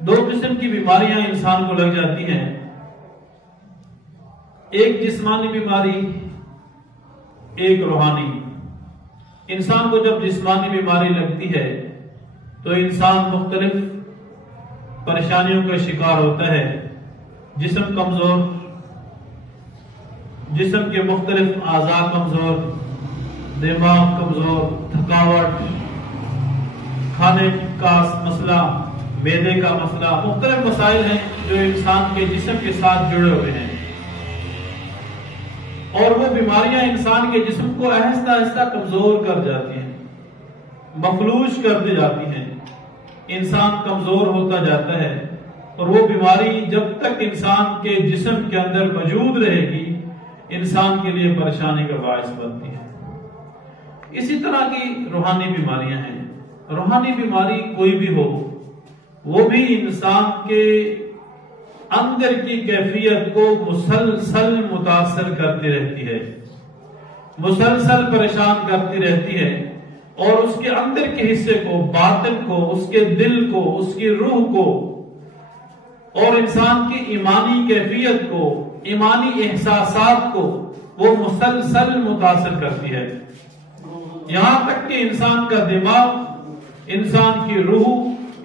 دو قسم کی بیماریاں انسان کو لگ جاتی ہیں، ایک جسمانی بیماری، ایک روحانی۔ انسان کو جب جسمانی بیماری لگتی ہے تو انسان مختلف پریشانیوں کا شکار ہوتا ہے، جسم کمزور، جسم کے مختلف اعضاء کمزور، دماغ کمزور، تھکاوٹ، کھانے کا مسئلہ، معدے کا مسئلہ، مختلف مسائل ہیں جو انسان کے جسم کے ساتھ جڑے ہوئے ہیں، اور وہ بیماریاں انسان کے جسم کو آہستہ آہستہ کمزور کر جاتی ہیں، مفلوج کر دی جاتی ہیں، انسان کمزور ہوتا جاتا ہے، اور وہ بیماری جب تک انسان کے جسم کے اندر موجود رہے گی انسان کے لیے پریشانی کا باعث بنتی ہے۔ اسی طرح کی روحانی بیماریاں ہیں۔ روحانی بیماری کوئی بھی ہو، وہ بھی انسان کے اندر کی کیفیت کو مسلسل متاثر کرتی رہتی ہے، مسلسل پریشان کرتی رہتی ہے، اور اس کے اندر کے حصے کو، باطن کو، اس کے دل کو، اس کی روح کو، اور انسان کی ایمانی کیفیت کو، ایمانی احساسات کو وہ مسلسل متاثر کرتی ہے، یہاں تک کہ انسان کا دماغ، انسان کی روح،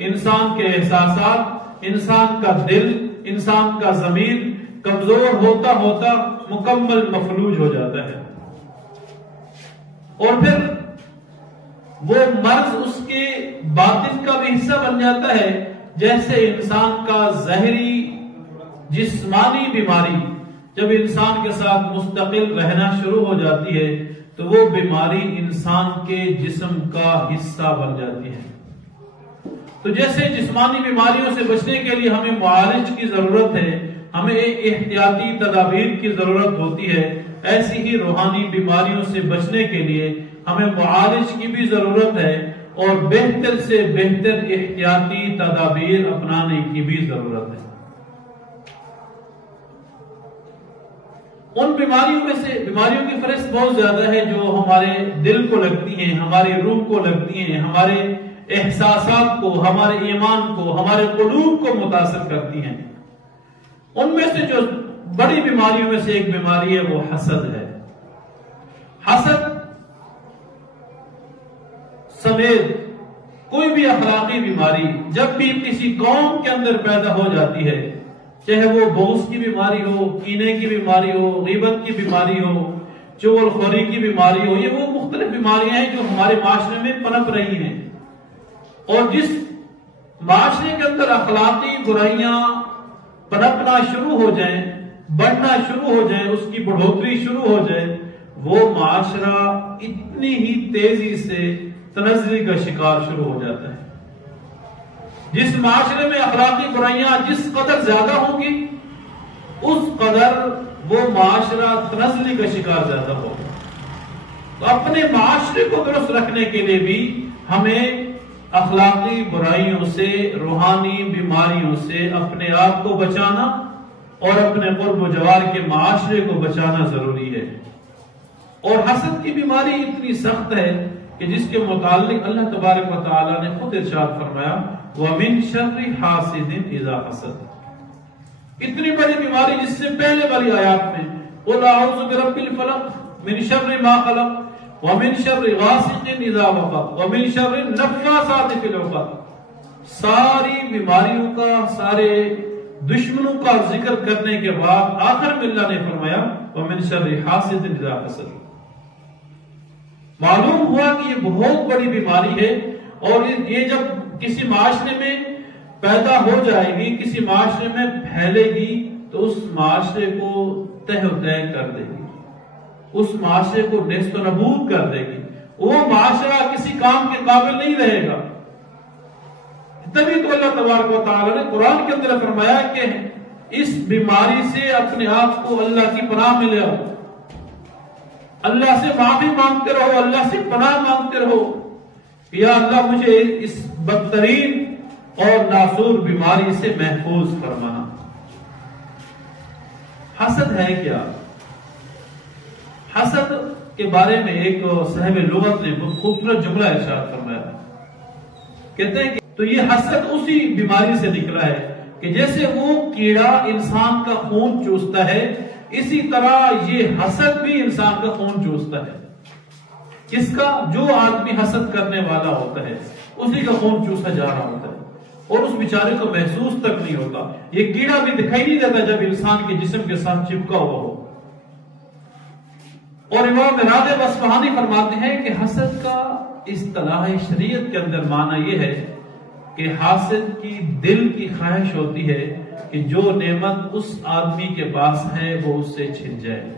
انسان کے احساسات، انسان کا دل، انسان کا ضمیر کمزور ہوتا ہوتا مکمل مفلوج ہو جاتا ہے، اور پھر وہ مرض اس کے باطن کا بھی حصہ بن جاتا ہے، جیسے انسان کا ظاہری جسمانی بیماری جب انسان کے ساتھ مستقل رہنا شروع ہو جاتی ہے تو وہ بیماری انسان کے جسم کا حصہ بن جاتی ہے۔ تو جیسے جسمانی بیماریوں سے بچنے کے لیے ہمیں معالج کی ضرورت ہے، ہمیں احتیاطی تدابیر کی ضرورت ہوتی ہے، ایسی ہی روحانی بیماریوں سے بچنے کے لیے ہمیں معالج کی بھی ضرورت ہے، اور بہتر سے بہتر احتیاطی تدابیر اپنانے کی بھی ضرورت ہے۔ ان بیماریوں کی فہرست بہت زیادہ ہے جو ہمارے دل کو لگتی ہیں، ہماری روح کو لگتی ہیں، ہمارے احساسات کو، ہمارے ایمان کو، ہمارے قلوب کو متاثر کرتی ہیں۔ ان میں سے جو بڑی بیماریوں میں سے ایک بیماری ہے وہ حسد ہے۔ حسد سمیت کوئی بھی اخلاقی بیماری جب بھی کسی قوم کے اندر پیدا ہو جاتی ہے، چاہے وہ بغض کی بیماری ہو، کینے کی بیماری ہو، غیبت کی بیماری ہو، چغل خوری کی بیماری ہو، یہ وہ مختلف بیماریاں ہیں جو ہمارے معاشرے میں پنپ رہی ہیں، اور جس معاشرے کے اندر اخلاقی برائیاں پنپنا شروع ہو جائیں، بڑھنا شروع ہو جائیں، اس کی بڑھوتری شروع ہو جائے، وہ معاشرہ اتنی ہی تیزی سے تنزلی کا شکار شروع ہو جاتا ہے۔ جس معاشرے میں اخلاقی برائیاں جس قدر زیادہ ہوں گی اس قدر وہ معاشرہ تنزلی کا شکار زیادہ ہوگا۔ تو اپنے معاشرے کو درست رکھنے کے لیے بھی ہمیں اخلاقی برائیوں سے، روحانی بیماریوں سے اپنے آپ کو بچانا اور اپنے قرب و جوار کے معاشرے کو بچانا ضروری ہے۔ اور حسد کی بیماری اتنی سخت ہے کہ جس کے متعلق اللہ تبارک و تعالی نے خود ارشاد فرمایا وَمِن شَرِّ حَاسِدٍ إِذَا حَسَدَ، اتنی بڑی بیماری جس سے پہلے والی آیات میں قُلْ أَعُوذُ بِرَبِّ الْفَلَقِ مِن شَرِّ مَا خَلَقَ وَمِن شَرِّ غَاسِقٍ إِذَا وَقَبَ وَمِن شَرِّ النَّفَّاثَاتِ فِي الْعُقَدِ، ساری بیماریوں کا، سارے دشمنوں کا ذکر کرنے کے بعد آخر میں اللہ نے فرمایا وَمِن شَرِّ حَاسِدٍ إِذَا حَسَدَ۔ معلوم ہوا کہ یہ بہت بڑی بیماری ہے، اور یہ جب کسی معاشرے میں پیدا ہو جائے گی، کسی معاشرے میں پھیلے گی تو اس معاشرے کو تہ و تہ کر دے گی، اس معاشرے کو نیست و نابود کر دے گی، وہ معاشرہ کسی کام کے قابل نہیں رہے گا۔ تبھی تو اللہ تبارک و تعالی نے قرآن کے اندر فرمایا کہ اس بیماری سے اپنے آپ کو اللہ کی پناہ میں لے آؤ، اللہ سے معافی مانگتے رہو، اللہ سے پناہ مانگتے رہو، یا اللہ مجھے اس بدترین اور ناسور بیماری سے محفوظ فرمانا۔ حسد ہے کیا؟ حسد کے بارے میں ایک صاحب لغت نے بہت خوبصورت جملہ ارشاد فرمایا، کہتے ہیں کہ تو یہ حسد اسی بیماری سے نکلا ہے کہ جیسے وہ کیڑا انسان کا خون چوستا ہے، اسی طرح یہ حسد بھی انسان کا خون چوستا ہے۔ کس کا؟ جو آدمی حسد کرنے والا ہوتا ہے اسی کا خون چوسا جا رہا ہوتا ہے، اور اس بیچارے کو محسوس تک نہیں ہوتا۔ یہ کیڑا بھی دکھائی نہیں دیتا جب انسان کے جسم کے ساتھ چپکا ہوا ہو۔ اور امام راغب اصفہانی فرماتے ہیں کہ حسد کا اصطلاح شریعت کے اندر معنی یہ ہے کہ حاسد کی دل کی خواہش ہوتی ہے کہ جو نعمت اس آدمی کے پاس ہے وہ اس سے چھن جائے،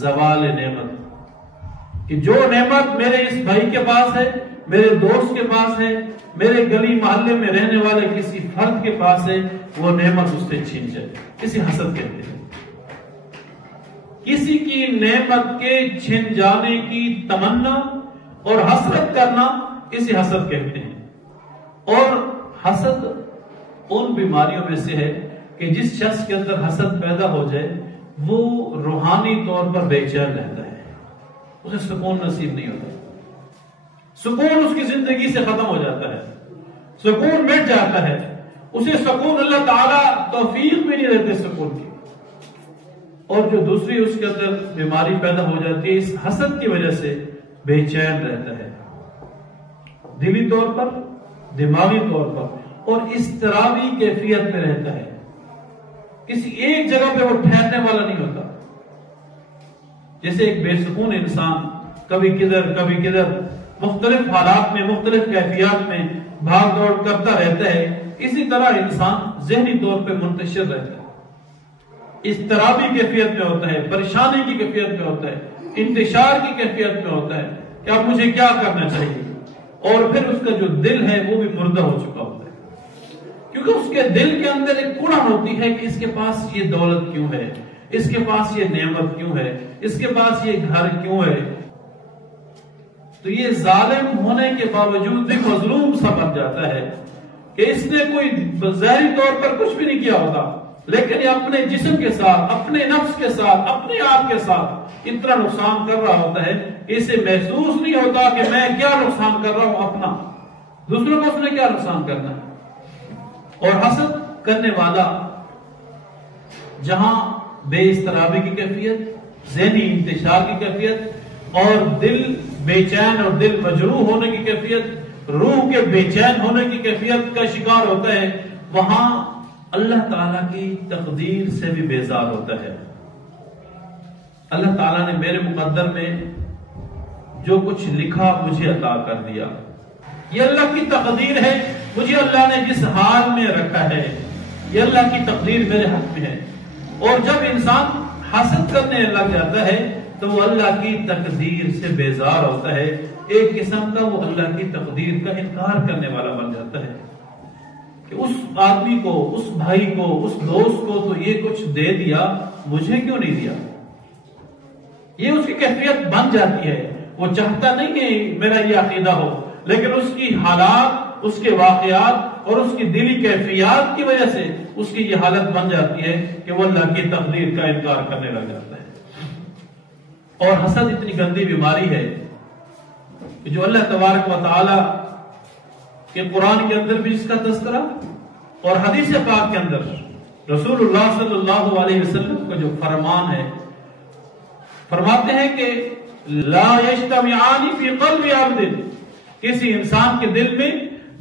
زوال نعمت، کہ جو نعمت میرے اس بھائی کے پاس ہے، میرے دوست کے پاس ہے، میرے گلی محلے میں رہنے والے کسی فرد کے پاس ہے، وہ نعمت اس سے چھن جائے، کسی حسد کہتے ہیں۔ کسی کی نعمت کے چھن جانے کی تمنا اور حسرت کرنا کسی حسد کہتے ہیں۔ اور حسد ان بیماریوں میں سے ہے کہ جس شخص کے اندر حسد پیدا ہو جائے وہ روحانی طور پر بے چین رہتا ہے، اسے سکون نصیب نہیں ہوتا، سکون اس کی زندگی سے ختم ہو جاتا ہے، سکون مٹ جاتا ہے، اسے سکون اللہ تعالیٰ توفیق بھی نہیں دیتے سکون کی۔ اور جو دوسری اس کے اندر بیماری پیدا ہو جاتی ہے اس حسد کی وجہ سے بے چین رہتا ہے، دلی طور پر، دماغی طور پر، اور اضطرابی کیفیت میں رہتا ہے، کسی ایک جگہ پہ وہ ٹھہرنے والا نہیں ہوتا۔ جیسے ایک بے سکون انسان کبھی کدھر کبھی کدھر مختلف حالات میں مختلف کیفیات میں بھاگ دوڑ کرتا رہتا ہے، اسی طرح انسان ذہنی طور پہ منتشر رہتا ہے، اضطرابی کیفیت میں ہوتا ہے، پریشانی کی کیفیت میں ہوتا ہے، انتشار کی کیفیت میں ہوتا ہے کہ اب مجھے کیا کرنا چاہیے، اور پھر اس کا جو دل ہے وہ بھی مردہ ہو چکا ہوتا ہے، کیونکہ اس کے دل کے اندر ایک کڑن ہوتی ہے کہ اس کے پاس یہ دولت کیوں ہے، اس کے پاس یہ نعمت کیوں ہے، اس کے پاس یہ گھر کیوں ہے۔ تو یہ ظالم ہونے کے باوجود بھی مظلوم سا بن جاتا ہے کہ اس نے کوئی ظاہری طور پر کچھ بھی نہیں کیا ہوتا، لیکن یہ اپنے جسم کے ساتھ، اپنے نفس کے ساتھ، اپنے آپ کے ساتھ اتنا نقصان کر رہا ہوتا ہے کہ اسے محسوس نہیں ہوتا کہ میں کیا نقصان کر رہا ہوں اپنا، دوسروں کو اس نے کیا نقصان کرنا ہے۔ اور حسد کرنے والا جہاں بے اضطرابی کی کیفیت، ذہنی انتشار کی کیفیت، اور دل بے چین اور دل مجروح ہونے کی کیفیت، روح کے بے چین ہونے کی کیفیت کا شکار ہوتا ہے، وہاں اللہ تعالیٰ کی تقدیر سے بھی بیزار ہوتا ہے۔ اللہ تعالیٰ نے میرے مقدر میں جو کچھ لکھا مجھے عطا کر دیا، یہ اللہ کی تقدیر ہے، مجھے اللہ نے جس حال میں رکھا ہے یہ اللہ کی تقدیر میرے حق میں ہے۔ اور جب انسان حسد کرنے لگ جاتا ہے تو وہ اللہ کی تقدیر سے بیزار ہوتا ہے، ایک قسم کا وہ اللہ کی تقدیر کا انکار کرنے والا بن جاتا ہے کہ اس آدمی کو، اس بھائی کو، اس دوست کو تو یہ کچھ دے دیا، مجھے کیوں نہیں دیا۔ یہ اس کی کیفیت بن جاتی ہے، وہ چاہتا نہیں کہ میرا یہ عقیدہ ہو، لیکن اس کی حالات، اس کے واقعات اور اس کی دلی کیفیات کی وجہ سے اس کی یہ حالت بن جاتی ہے کہ وہ اللہ کی تقدیر کا انکار کرنے لگ جاتا ہے۔ اور حسد اتنی گندی بیماری ہے کہ جو اللہ تبارک و تعالی کہ قرآن کے اندر بھی اس کا تذکرہ اور حدیث پاک کے اندر رسول اللہ صلی اللہ علیہ وسلم کا جو فرمان ہے، فرماتے ہیں کہ لا یجتمعان فی قلب عبد، کسی انسان کے دل میں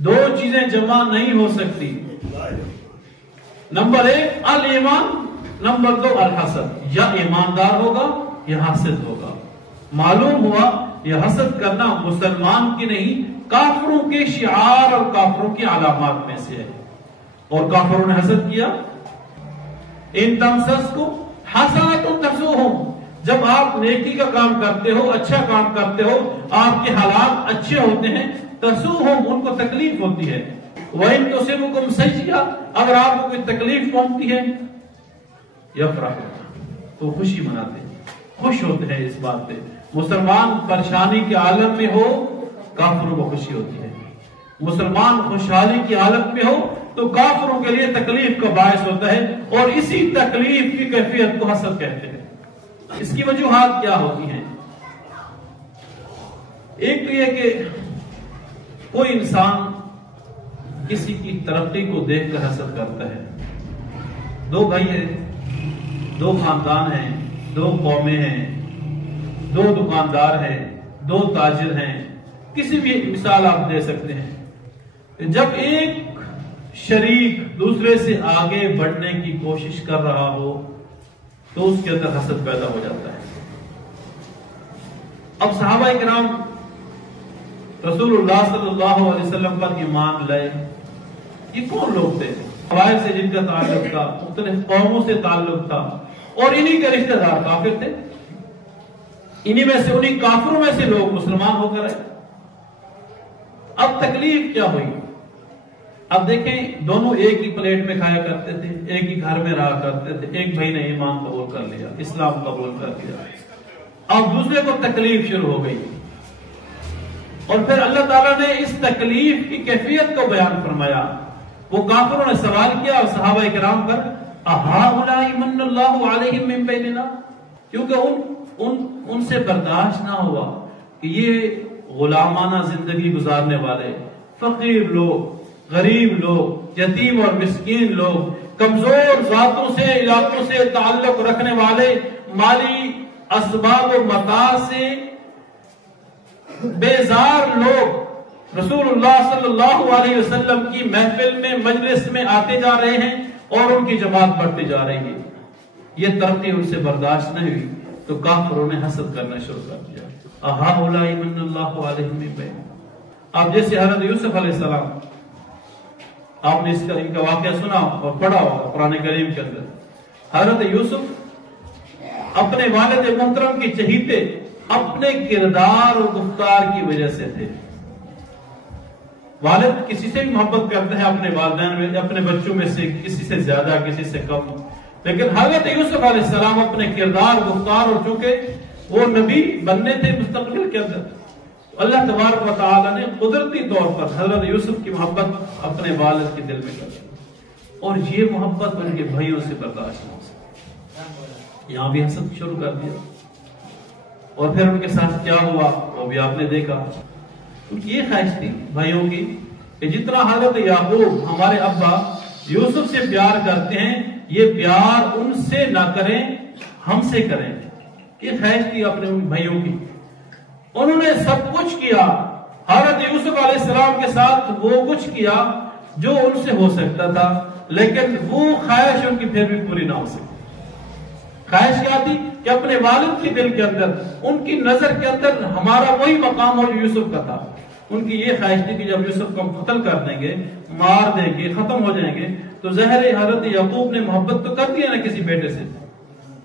دو چیزیں جمع نہیں ہو سکتی، نمبر 1 الایمان، نمبر 2 الحسد، یا ایماندار ہوگا یا حاسد ہوگا۔ معلوم ہوا یہ حسد کرنا مسلمان کی نہیں، کافروں کے شعار اور کافروں کی علامات میں سے ہے۔ اور کافروں نے حسد کیا، ان تمسسکم حسنۃ تسؤہم، جب آپ نیکی کا کام کرتے ہو، اچھا کام کرتے ہو، آپ کے حالات اچھے ہوتے ہیں، تسؤہم، ان کو تکلیف ہوتی ہے، وَإِن تُصِبْكُمْ سَیِّئَةٌ، اگر آپ کو کوئی تکلیف پہنچتی ہے، یفرحون، تو خوشی مناتے ہیں، خوش ہوتے ہیں اس بات پہ۔ مسلمان پریشانی کے عالم میں ہو، کافروں کو خوشی ہوتی ہے، مسلمان خوشحالی کی حالت میں ہو تو کافروں کے لیے تکلیف کا باعث ہوتا ہے، اور اسی تکلیف کی کیفیت کو حسد کہتے ہیں۔ اس کی وجوہات کیا ہوتی ہیں؟ ایک تو یہ کہ کوئی انسان کسی کی ترقی کو دیکھ کر حسد کرتا ہے. دو بھائی ہیں، دو خاندان ہیں، دو قومیں ہیں، دو دکاندار ہیں، دو تاجر ہیں، کسی بھی مثال آپ دے سکتے ہیں. جب ایک شریک دوسرے سے آگے بڑھنے کی کوشش کر رہا ہو تو اس کے اندر حسد پیدا ہو جاتا ہے. اب صحابہ کرام رسول اللہ صلی اللہ علیہ وسلم پر ایمان لائے. یہ کون لوگ تھے؟ قبائل سے جن کا تعلق تھا، مختلف قوموں سے تعلق تھا، اور انہی کے رشتہ دار کافر تھے. انہی میں سے، انہی کافروں میں سے لوگ مسلمان ہو کر آئے. اب تکلیف کیا ہوئی؟ اب دیکھیں، دونوں ایک ہی پلیٹ میں کھایا کرتے تھے، ایک ہی گھر میں رہا کرتے تھے. ایک بھائی نے ایمان قبول کر لیا، اسلام قبول کر لیا. اب دوسرے کو تکلیف شروع ہو گئی، اور پھر اللہ تعالیٰ نے اس تکلیف کی کیفیت کو بیان فرمایا. وہ کافروں نے سوال کیا اور صحابہ کرام پر، اَهَٰؤُلَاءِ مَنَّ اللَّهُ عَلَيْهِم مِّن بَيْنِنَا، کیونکہ ان سے برداشت نہ ہوا کہ یہ غلامانہ زندگی گزارنے والے فقیر لوگ، غریب لوگ، یتیم اور مسکین لوگ، کمزور ذاتوں سے، علاقوں سے تعلق رکھنے والے، مالی اسباب و متاع سے بیزار لوگ رسول اللہ صلی اللہ علیہ وسلم کی محفل میں، مجلس میں آتے جا رہے ہیں اور ان کی جماعت بڑھتی جا رہی ہے. یہ ترقی ان سے برداشت نہیں ہوئی تو کافروں نے حسد کرنا شروع کر دیا. اَهَٰؤُلَاءِ مَنَّ اللَّهُ عَلَيْهِم مِّن بَيْنِنَا. اب جیسے حضرت یوسف علیہ السلام، آپ نے ان کا واقعہ سنا اور پڑھا ہوگا قرآن کریم کے اندر. حضرت یوسف اپنے والد محترم کے چہیتے اپنے کردار اور گفتار کی وجہ سے تھے. والد کسی سے بھی محبت کرتے ہیں، اپنے والدین میں، اپنے بچوں میں سے کسی سے زیادہ، کسی سے کم. لیکن حضرت یوسف علیہ السلام اپنے کردار، گفتار، اور چونکہ وہ نبی بننے تھے مستقبل کے اندر، اللہ تبارک و تعالی نے قدرتی طور پر حضرت یوسف کی محبت اپنے والد کے دل میں کر دی، اور یہ محبت ان کے بھائیوں سے برداشت نہ ہو سکی. یہاں بھی حسد شروع کر دیا. اور پھر ان کے ساتھ کیا ہوا وہ بھی آپ نے دیکھا. یہ خواہش تھی بھائیوں کی کہ جتنا حضرت یعقوب ہمارے ابا یوسف سے پیار کرتے ہیں، یہ پیار ان سے نہ کریں، ہم سے کریں. یہ خواہش تھی اپنے ان بھائیوں کی. انہوں نے سب کچھ کیا، حضرت یوسف علیہ السلام کے ساتھ وہ کچھ کیا جو ان سے ہو سکتا تھا، لیکن وہ خواہش ان کی پھر بھی پوری نہ ہو سکی. خواہش کیا تھی کہ اپنے والد کے دل کے اندر، ان کی نظر کے اندر ہمارا وہی مقام اور یوسف کا تھا. ان کی یہ خواہش تھی کہ جب یوسف کو ہم قتل کر دیں گے، مار دیں گے، ختم ہو جائیں گے، تو ظاہر حضرت یعقوب نے محبت تو کر دی ہے نا کسی بیٹے سے،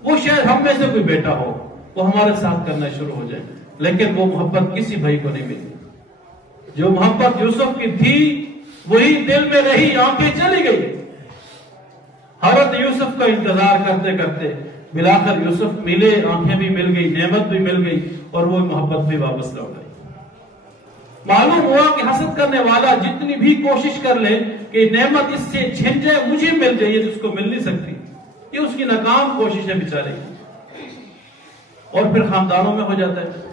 وہ شاید ہم میں سے کوئی بیٹا ہو وہ ہمارے ساتھ کرنا شروع ہو جائے. لیکن وہ محبت کسی بھائی کو نہیں ملی. جو محبت یوسف کی تھی وہی دل میں رہی، آنکھیں چلی گئی. حضرت یوسف کا انتظار کرتے کرتے بلاخر یوسف ملے، آنکھیں بھی مل گئی، نعمت بھی مل گئی، اور وہ محبت بھی واپس لوٹ آئی. معلوم ہوا کہ حسد کرنے والا جتنی بھی کوشش کر لے کہ نعمت اس سے چھن جائے، مجھے مل جائے، یہ اس کو مل نہیں سکتی. یہ اس کی ناکام کوشش ہے بیچارے کی. اور پھر خاندانوں میں ہو جاتا ہے.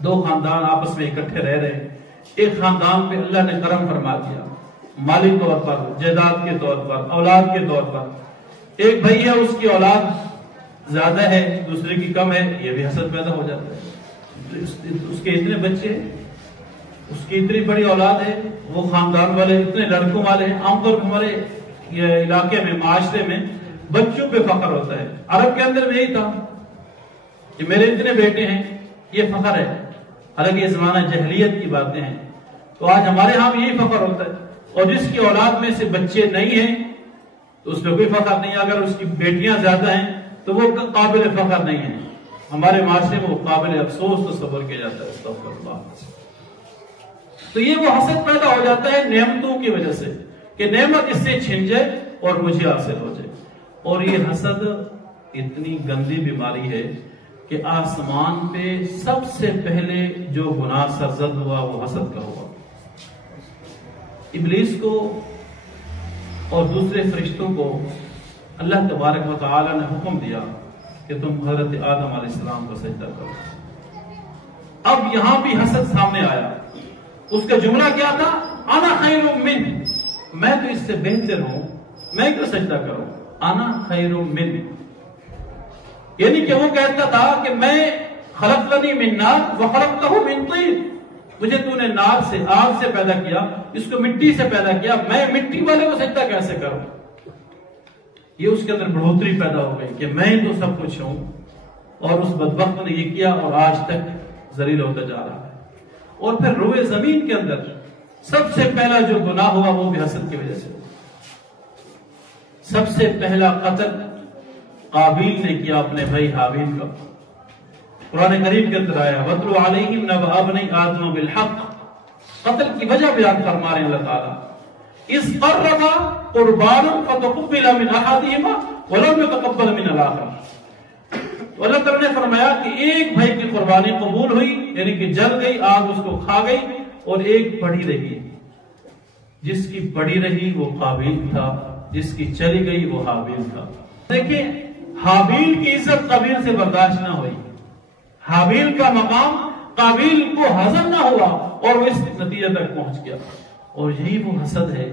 دو خاندان آپس میں اکٹھے رہ رہے ہیں، ایک خاندان پہ اللہ نے کرم فرما دیا، مالی طور پر، جائیداد کے طور پر، اولاد کے طور پر. ایک بھائی ہے، اس کی اولاد زیادہ ہے، دوسرے کی کم ہے، یہ بھی حسد پیدا ہو جاتا ہے. اس کے اتنے بچے ہیں، اس کی اتنی بڑی اولاد ہے، وہ خاندان والے اتنے لڑکوں والے ہیں. عام طور پر ہمارے علاقے میں، معاشرے میں بچوں پہ فخر ہوتا ہے. عرب کے اندر بھی یہی تھا کہ میرے اتنے بیٹے ہیں، یہ فخر ہے. حالانکہ یہ زمانہ جہلیت کی باتیں ہیں. تو آج ہمارے ہاں بھی یہی فخر ہوتا ہے. اور جس کی اولاد میں سے بچے نہیں ہیں تو اس پہ کوئی فخر نہیں. اگر اس کی بیٹیاں زیادہ ہیں تو وہ قابل فخر نہیں ہے. ہمارے معاشرے میں وہ قابل افسوس تصور کیا جاتا ہے. استغفر اللہ. تو یہ وہ حسد پیدا ہو جاتا ہے نعمتوں کی وجہ سے کہ نعمت اس سے چھن جائے اور مجھے حاصل ہو جائے. اور یہ حسد اتنی گندی بیماری ہے کہ آسمان پہ سب سے پہلے جو گناہ سرزد ہوا وہ حسد کا ہوا. ابلیس کو اور دوسرے فرشتوں کو اللہ تبارک و تعالی نے حکم دیا کہ تم حضرت آدم علیہ السلام کو سجدہ کرو. اب یہاں بھی حسد سامنے آیا. اس کا جملہ کیا تھا؟ انا خیر منہ. میں تو اس سے بہتر ہوں، میں کیوں سجدہ کروں؟ انا خیر من، یعنی کہ وہ کہتا تھا کہ میں خلقتنی من نار وخلقتہ من طین، مجھے تو نے نار سے، آگ سے پیدا کیا، اس کو مٹی سے پیدا کیا، میں مٹی والے کو سجدہ کیسے کروں؟ یہ اس کے اندر بڑھوتری پیدا ہو گئی کہ میں تو سب کچھ ہوں، اور اس بدبخت نے یہ کیا اور آج تک ذلیل ہوتا جا رہا ہے۔ اور پھر روئے زمین کے اندر سب سے پہلا جو گناہ ہوا وہ بھی حسد کی وجہ سے، سب سے پہلا قتل قابیل نے کیا اپنے بھائی حابیل کا۔ قرآن کریم کے اندر آیا وَاتْلُ عَلَيْهِمْ نَبَأَ ابْنَيْ آدَمَ بِالْحَقِّ، قتل کی وجہ بیان فرما رہے ہیں اللہ تعالیٰ، اِذْ قَرَّبَا قُرْبَانًا فَتُقُبِّلَ مِنْ أَحَدِهِمَا وَلَمْ يُتَقَبَّلْ مِنَ الْآخَرِ۔ تو اللہ تعالیٰ نے فرمایا کہ ایک بھائی کی قربانی قبول ہوئی، یعنی کہ جل گئی، آگ اس کو کھا گئی، اور ایک پڑی رہی، جس کی پڑی رہی وہ قابیل تھا، جس کی چلی گئی وہ حابیل تھا۔ دیکھیں حابیل کی عزت قابیل سے برداشت نہ ہوئی، حابیل کا مقام قابیل کو ہضم نہ ہوا اور وہ اس نتیجے تک پہنچ گیا۔ اور یہی وہ حسد ہے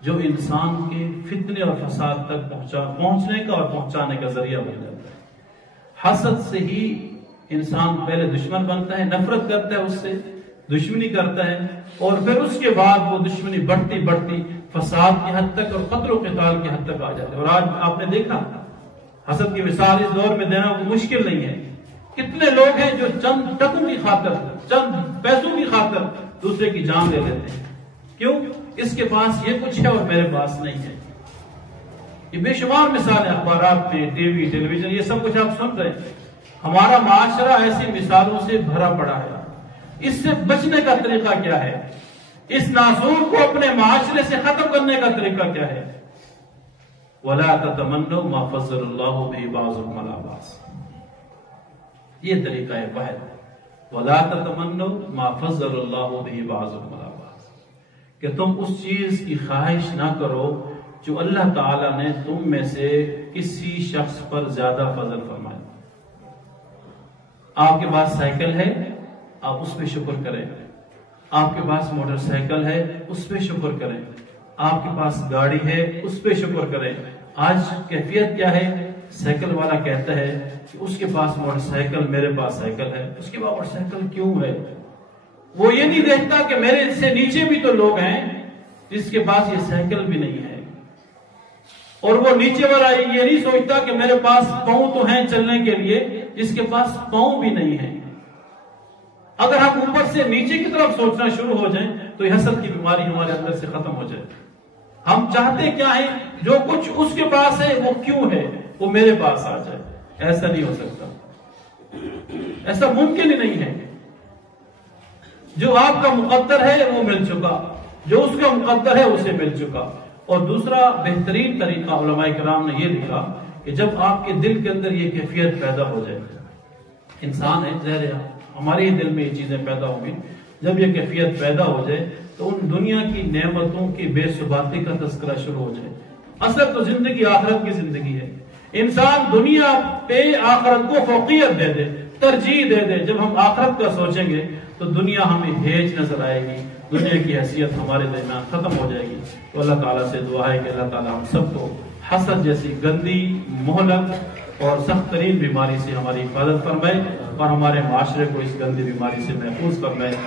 جو انسان کے فتنے اور فساد تک پہنچنے کا اور پہنچانے کا ذریعہ بن جاتا ہے۔ حسد سے ہی انسان پہلے دشمن بنتا ہے، نفرت کرتا ہے، اس سے دشمنی کرتا ہے، اور پھر اس کے بعد وہ دشمنی بڑھتی بڑھتی فساد کی حد تک اور قتل و قتال کی حد تک آ جاتے ہیں۔ اور آج آپ نے دیکھا حسد کی مثال اس دور میں دینا کوئی مشکل نہیں ہے۔ کتنے لوگ ہیں جو چند ٹکوں کی خاطر، چند پیسوں کی خاطر دوسرے کی جان لے لیتے ہیں۔ کیوں؟ اس کے پاس یہ کچھ ہے اور میرے پاس نہیں ہے۔ یہ بے شمار مثالیں اخبارات میں، ٹی وی، ٹیلی ویژن، یہ سب کچھ آپ سن رہے ہیں۔ ہمارا معاشرہ ایسی مثالوں سے بھرا پڑا ہے۔ اس سے بچنے کا طریقہ کیا ہے؟ اس ناسور کو اپنے معاشرے سے ختم کرنے کا طریقہ کیا ہے؟ وَلَا تَتَمَنَّوْا مَا فَضَّلَ اللَّهُ بِهِ بَعْضَكُمْ عَلَىٰ بَعْضٍ، یہ طریقہ ہے واحد، وَلَا تَتَمَنَّوْا مَا فَضَّلَ اللَّهُ بِهِ بَعْضَكُمْ عَلَىٰ بَعْضٍ، کہ تم اس چیز کی خواہش نہ کرو جو اللہ تعالیٰ نے تم میں سے کسی شخص پر زیادہ فضل فرمایا۔ آپ کے پاس سائیکل ہے، آپ اس پہ شکر کریں۔ آپ کے پاس موٹر سائیکل ہے، اس پہ شکر کریں۔ آپ کے پاس گاڑی ہے، اس پہ شکر کریں۔ آج کیفیت کیا ہے؟ سائیکل والا کہتا ہے کہ اس کے پاس موٹر سائیکل، میرے پاس سائیکل ہے، اس کے پاس موٹر سائیکل کیوں ہے؟ وہ یہ نہیں دیکھتا کہ میرے سے نیچے بھی تو لوگ ہیں جس کے پاس یہ سائیکل بھی نہیں ہے، اور وہ نیچے والا یہ نہیں سوچتا کہ میرے پاس پاؤں تو ہیں چلنے کے لیے، جس کے پاس پاؤں بھی نہیں ہے۔ اگر ہم اوپر سے نیچے کی طرف سوچنا شروع ہو جائیں تو یہ حسد کی بیماری ہمارے اندر سے ختم ہو جائے۔ ہم چاہتے کیا ہیں؟ جو کچھ اس کے پاس ہے وہ کیوں ہے وہ میرے پاس آ جائے۔ ایسا نہیں ہو سکتا، ایسا ممکن ہی نہیں ہے۔ جو آپ کا مقدر ہے وہ مل چکا، جو اس کا مقدر ہے اسے مل چکا۔ اور دوسرا بہترین طریقہ علماء کرام نے یہ لکھا کہ جب آپ کے دل کے اندر یہ کیفیت پیدا ہو جائے، انسان ہے، ظاہر ہے ہمارے ہی دل میں یہ چیزیں پیدا ہوں گی، جب یہ کیفیت پیدا ہو جائے تو ان دنیا کی نعمتوں کی بے ثباتی کا تذکرہ شروع ہو جائے۔ اصل تو زندگی آخرت کی زندگی ہے۔ انسان دنیا پہ آخرت کو فوقیت دے دے، ترجیح دے دے۔ جب ہم آخرت کا سوچیں گے تو دنیا ہمیں ہیج نظر آئے گی، دنیا کی حیثیت ہمارے درمیان ختم ہو جائے گی۔ تو اللہ تعالیٰ سے دعا ہے کہ اللہ تعالیٰ ہم سب کو حسد جیسی گندی، مہلک اور سخت ترین بیماری سے ہماری حفاظت فرمائے اور ہمارے معاشرے کو اس گندی بیماری سے محفوظ فرمائے۔